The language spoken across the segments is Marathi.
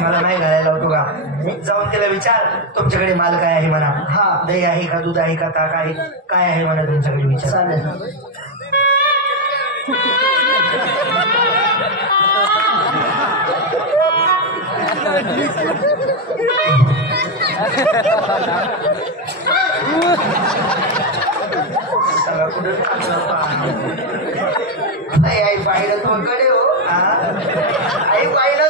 मला नाही घालायला होतो का? जाऊन त्याला विचार तुमच्याकडे माल काय आहे म्हणा. हा, दही आहे का, दूध आहे का, ताक आहे, काय आहे म्हणा तुमच्याकडे विचार. चालेल. आई पाहिलं तुमकडे हो. आई पाहिलं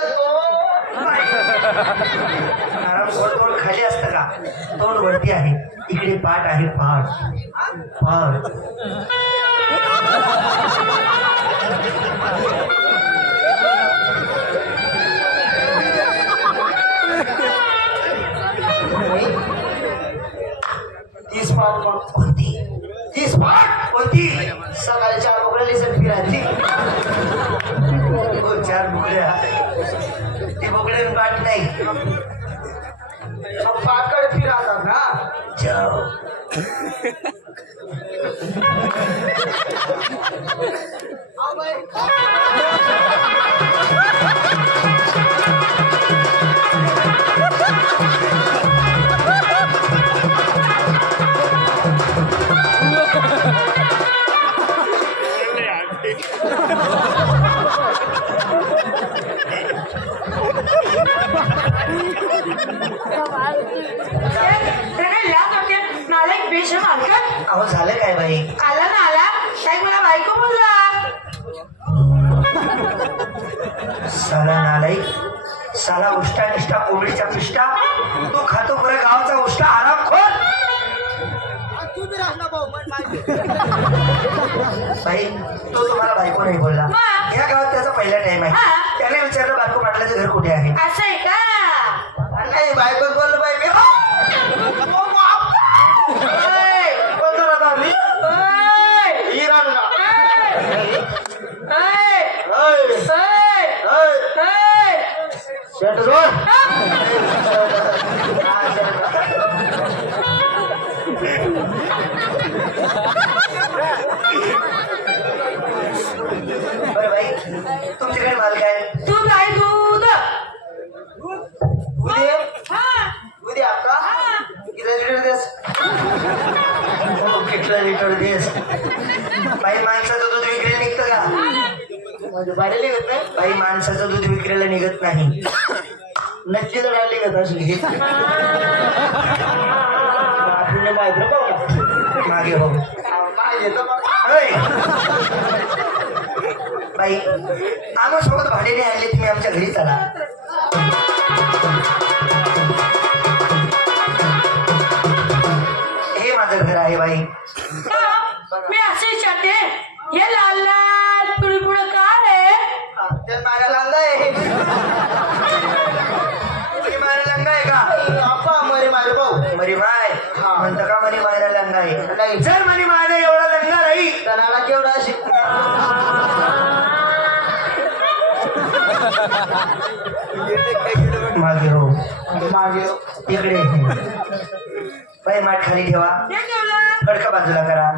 तोंड खाली असतं का? तोंड वरती आहे. इकडे पाठ आहे. पाठ पाठ तीस पाठ कोणती? 30 पाठ कोणती? सकाळी 4 बोकड्या लिसत फिरायची. 4 बोकड्या. ती बोकड्या पाठ नाही. पाकड फिरतात ना. जाओ. अहो झालं काय बाई? आला ना आला. साहेब मला बायको बोलला. साला नालायक, साला उष्टा निष्ठा कोंबडीचा पिष्टा. तू खातो पुऱ्या गावाचा उष्टा आरामखोर. बाई तो तुम्हाला बायको नाही बोलला. या गावात त्याचा पहिला टाइम आहे. त्याने विचारलं बायको पाटलाचं घर कुठे आहे. असं आहे का? नाही बायको बोललं बाई मी तुमच्याकडे माल काय? दूध आहे. दूध दूध आपका किती लिटर देस? हो किती लिटर देस? बाई माणसाचं दूध विक्रीला निघतं का? बाहेर निघत नाही. बाई माणसाचं दूध विक्रीला निघत नाही. नक्की जर निघत असेल मागे हो बाई आम्हा सोबत भाड्याने आणले. तुम्ही आमच्या घरी चला. हे माझं घर आहे बाई. मी असे विचारते हे लाल लाल पुढे पुढे काय आहे? ते माझ्या लंगा आहे. लंगा आहे का? मरी माय भाऊ मरी माय म्हणतं का? मरी मायला लंगा आहे. जर मरी मायला एवढा लंगा नाही त्याला केवढा मागे हो मागे इकडे बाई माठ खाली ठेवा. फडका बाजूला करा.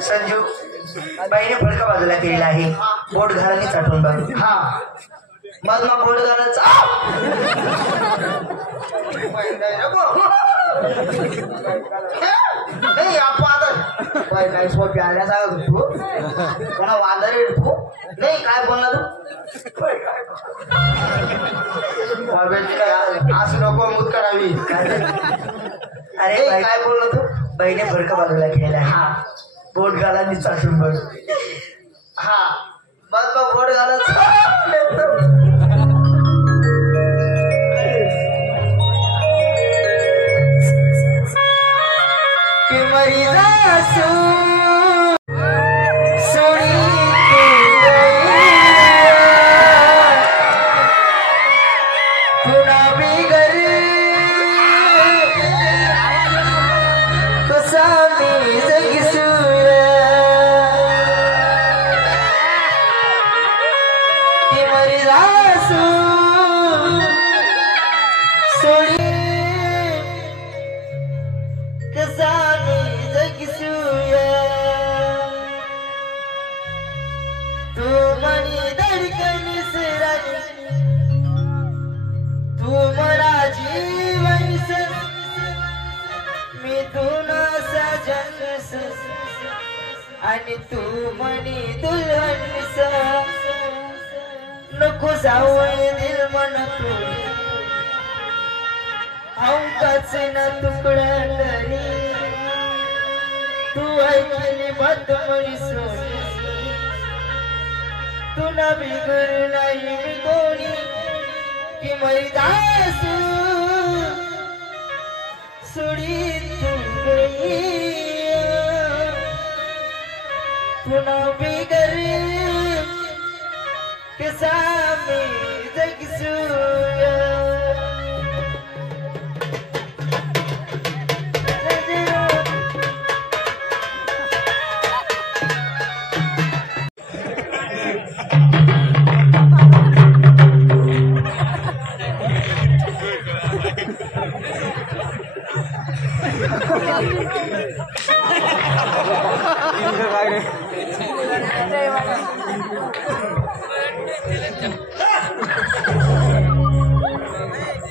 संजू बाईने फडका बाजूला केलेला आहे. बोट घालाने चाटून बघ. हा मग मग बोट घालायचं नाही. आपण आता काही सोपी आल्या सांगत तू कोणा वांदरे तू नाही काय बोलला तू? असं नको मूत करावी. अरे काय बोललो तू? बाईने फडका बाजूला केलेला आहे. हा बोट घालाने चाटून बघ. हा मग मग बोट घालत मरी जासू सोडी पुन्हा बिगर कसा मी जगिसूया की मरी जासू सोडी कसा मी जगिसूया तू मनी धडकन सरानी तू मला जीवन मी तुला सजन आणि तू मनी दुल्हन नको जाऊ दिल मन तू अंकाच ना तुकडा तरी तू ऐकली बात मरी सोनी तुला बिगर नाही मी कोणी की मरी जासू सोडी तू गई पुन्हा बिगर कसा मी जगसूया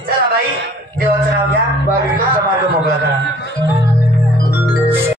चला बाई देवाचं नाव घ्या बाबा मार्ग मोकळा करा